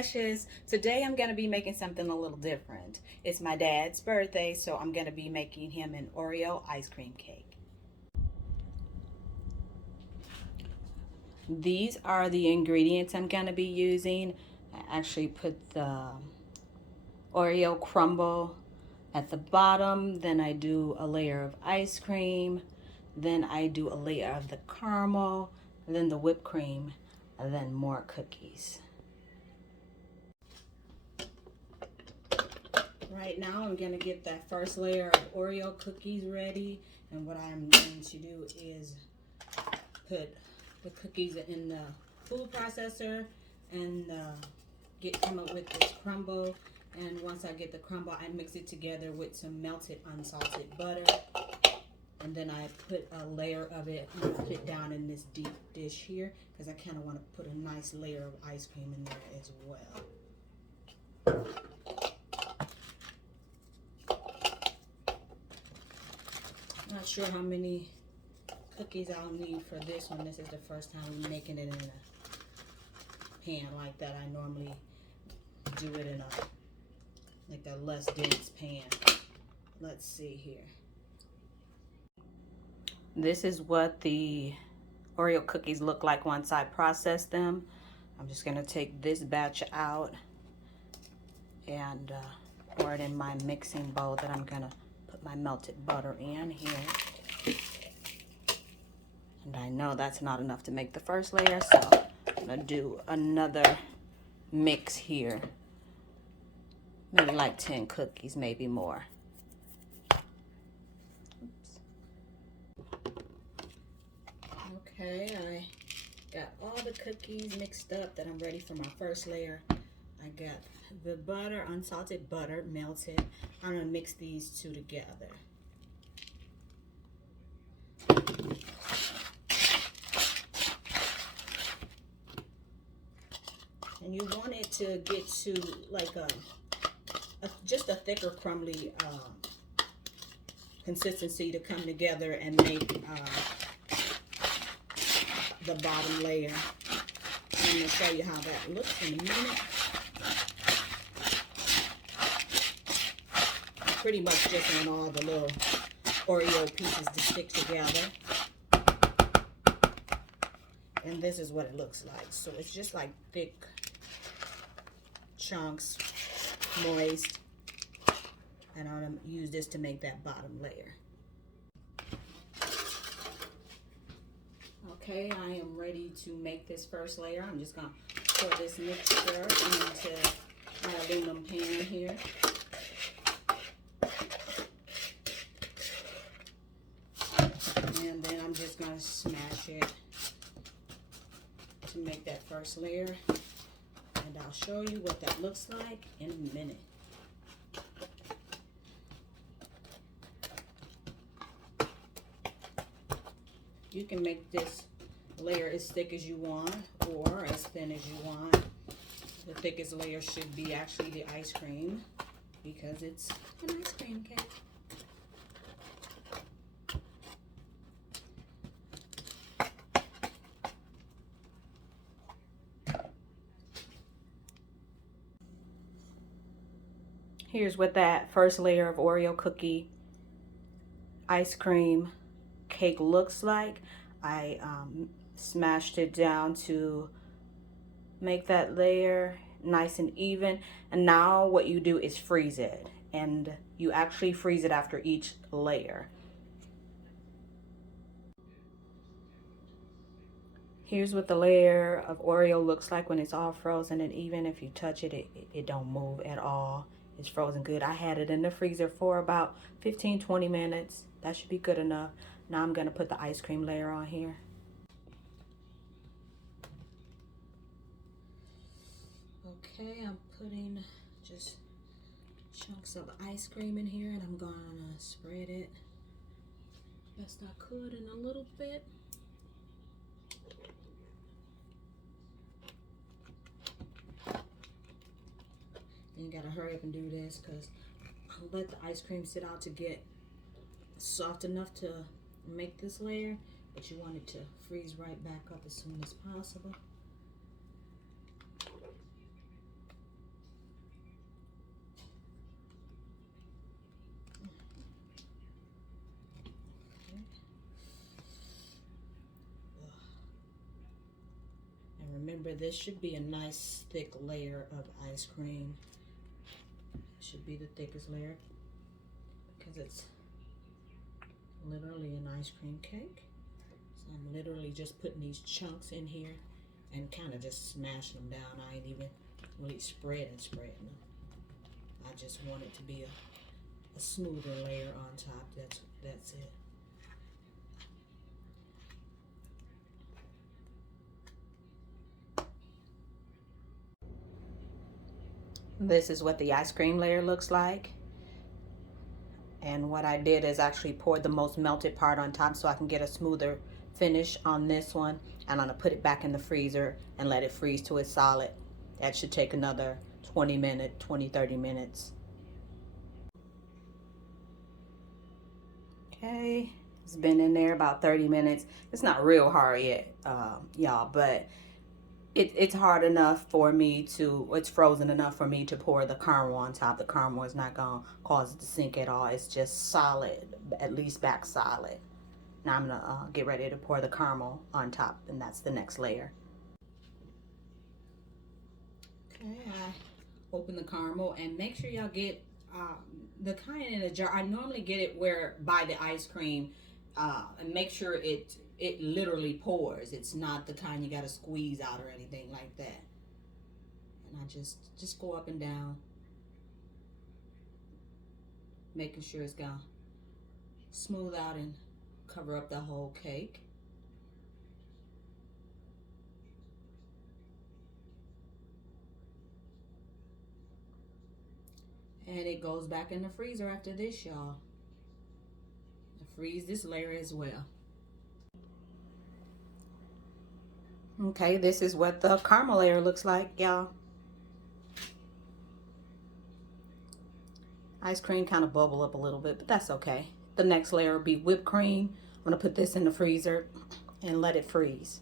precious. Today I'm going to be making something a little different. It's my dad's birthday, so I'm going to be making him an Oreo ice cream cake. These are the ingredients I'm going to be using. I actually put the Oreo crumble at the bottom, then I do a layer of ice cream, then I do a layer of the caramel, then the whipped cream, and then more cookies. Right now I'm going to get that first layer of Oreo cookies ready, and what I'm going to do is put the cookies in the food processor and come up with this crumble. And once I get the crumble, I mix it together with some melted unsalted butter, and then I put a layer of it and put it down in this deep dish here because I kind of want to put a nice layer of ice cream in there as well. Not sure how many cookies I'll need for this one. This is the first time I'm making it in a pan like that. I normally do it in a less dense pan. Let's see here. This is what the Oreo cookies look like once I process them. I'm just gonna take this batch out and pour it in my mixing bowl that I'm gonna put my melted butter in here. And I know that's not enough to make the first layer, so I'm gonna do another mix here. Maybe like 10 cookies, maybe more. Oops. Okay, I got all the cookies mixed up that I'm ready for my first layer. I got the butter, unsalted butter, melted. I'm gonna mix these two together. And you want it to get to like just a thicker crumbly consistency to come together and make the bottom layer. I'm going to show you how that looks in a minute. I pretty much just want all the little Oreo pieces to stick together. And this is what it looks like. So it's just like thick chunks, moist, and I'm going to use this to make that bottom layer. Okay, I am ready to make this first layer. I'm just going to pour this mixture into my aluminum pan here. And then I'm just going to smash it to make that first layer. And I'll show you what that looks like in a minute. You can make this layer as thick as you want or as thin as you want. The thickest layer should be actually the ice cream because it's an ice cream cake. Here's what that first layer of Oreo cookie ice cream cake looks like. I smashed it down to make that layer nice and even. And now what you do is freeze it. And you actually freeze it after each layer. Here's what the layer of Oreo looks like when it's all frozen and even. If you touch it, it don't move at all. It's frozen good. I had it in the freezer for about 15-20 minutes. That should be good enough. Now I'm going to put the ice cream layer on here. Okay, I'm putting just chunks of ice cream in here, and I'm going to spread it best I could in a little bit. You gotta hurry up and do this because I'll let the ice cream sit out to get soft enough to make this layer, but you want it to freeze right back up as soon as possible. Remember, this should be a nice thick layer of ice cream. Should be the thickest layer because it's literally an ice cream cake. So I'm literally just putting these chunks in here and kind of just smashing them down. I ain't even really spreading them. I just want it to be a smoother layer on top. That's it. This is what the ice cream layer looks like. And what I did is actually poured the most melted part on top so I can get a smoother finish on this one. And I'm gonna put it back in the freezer and let it freeze till it's solid. That should take another 30 minutes. Okay, it's been in there about 30 minutes. It's not real hard yet, y'all, but it's hard enough for me to, it's frozen enough for me to pour the caramel on top. The caramel is not gonna cause it to sink at all. It's just solid, at least back solid. Now I'm gonna get ready to pour the caramel on top, and that's the next layer. Okay, I open the caramel, and make sure y'all get the kind in a jar. I normally get it where by the ice cream, and make sure it literally pours. It's not the kind you gotta squeeze out or anything like that. And I just go up and down, making sure it's gonna smooth out and cover up the whole cake. And it goes back in the freezer after this, y'all. Freeze this layer as well. Okay, this is what the caramel layer looks like, y'all. Ice cream kind of bubble up a little bit, but that's okay. The next layer will be whipped cream. I'm gonna put this in the freezer and let it freeze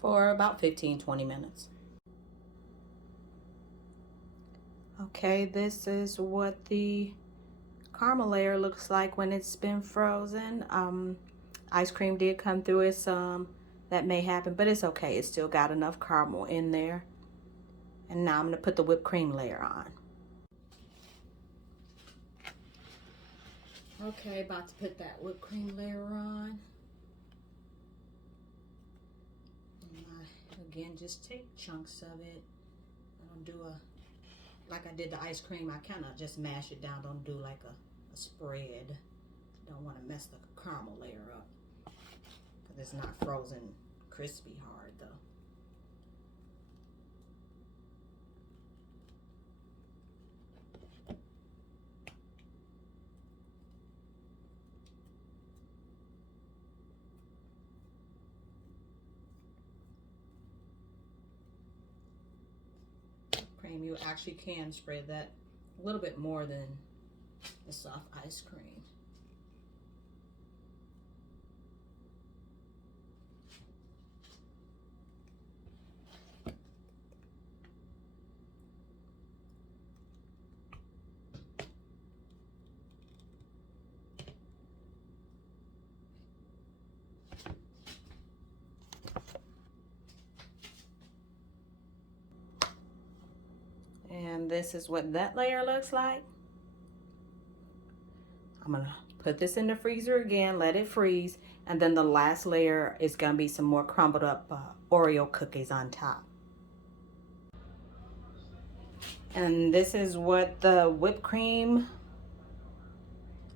for about 15-20 minutes. Okay, this is what the caramel layer looks like when it's been frozen. Ice cream did come through it some. That may happen, but it's okay. It's still got enough caramel in there. And now I'm gonna put the whipped cream layer on. Okay, about to put that whipped cream layer on. And again, just take chunks of it. I don't do like I did the ice cream. I kind of just mash it down. Don't do like a spread. Don't want to mess the caramel layer up. It's not frozen crispy hard though. Cream, you actually can spread that a little bit more than the soft ice cream. And this is what that layer looks like. I'm gonna put this in the freezer again, let it freeze, and then the last layer is gonna be some more crumbled up Oreo cookies on top. And this is what the whipped cream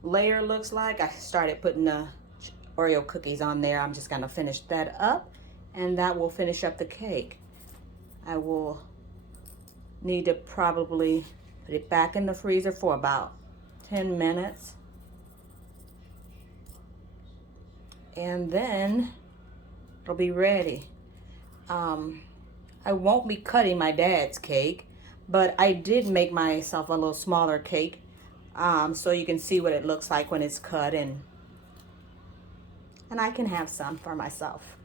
layer looks like. I started putting the Oreo cookies on there. I'm just gonna finish that up, and that will finish up the cake. I will need to probably put it back in the freezer for about 10 minutes. And then it'll be ready. I won't be cutting my dad's cake, but I did make myself a little smaller cake so you can see what it looks like when it's cut, and I can have some for myself.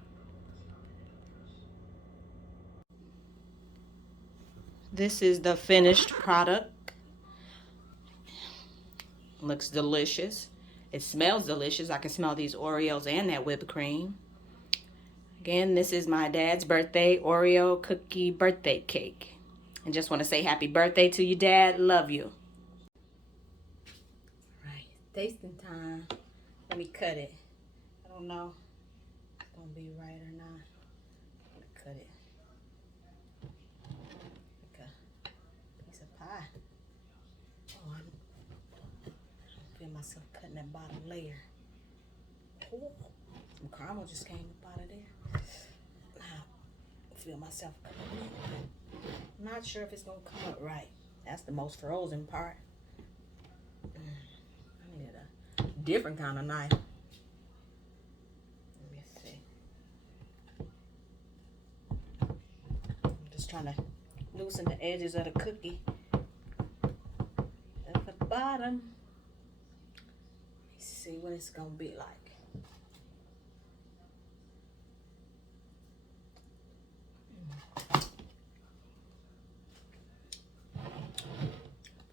This is the finished product. Looks delicious. It smells delicious. I can smell these Oreos and that whipped cream. Again, this is my dad's birthday Oreo cookie birthday cake. And just want to say happy birthday to you, Dad. Love you. All right, tasting time. Let me cut it. I don't know if it's going to be right or not. I'm going to cut it. Like a piece of pie. Oh, I feel myself cutting that bottom layer. Oh, some caramel just came up out of there. Now, I feel myself cutting it. I'm not sure if it's going to come up right. That's the most frozen part. I needed a different kind of knife. Let me see. I'm just trying to loosen the edges of the cookie at the bottom. Let's see what it's going to be like.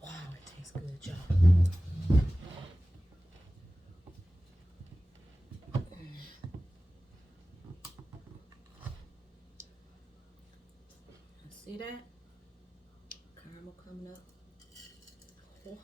Wow, it tastes good, y'all. See that? Caramel coming up. Oh.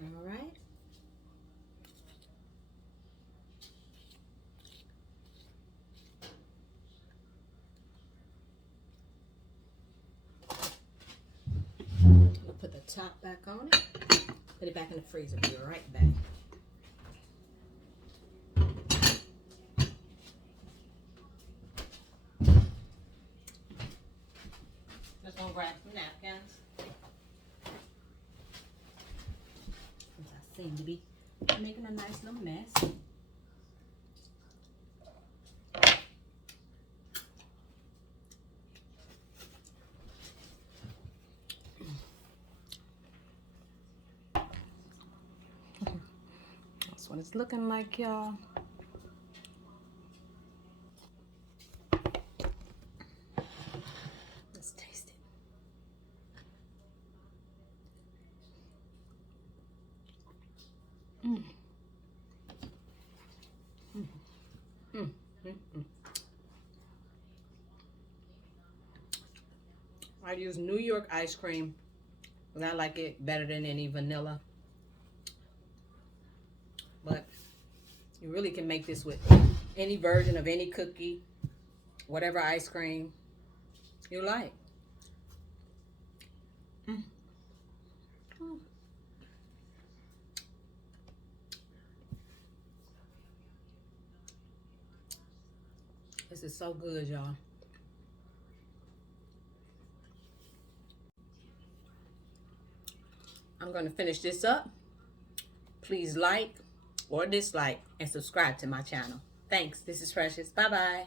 All right. We'll put the top back on it. Put it back in the freezer. Be right back. Just gonna grab some napkins. Since I seem to be making a nice little mess. That's what it's looking like, y'all. Let's taste it. Mm. Mm. Mm. Mm. Mm. I use New York ice cream because I like it better than any vanilla. But you really can make this with any version of any cookie, whatever ice cream you like. Mm. Mm. This is so good, y'all. I'm going to finish this up. Please like or dislike and subscribe to my channel. Thanks. This is Precious. Bye-bye.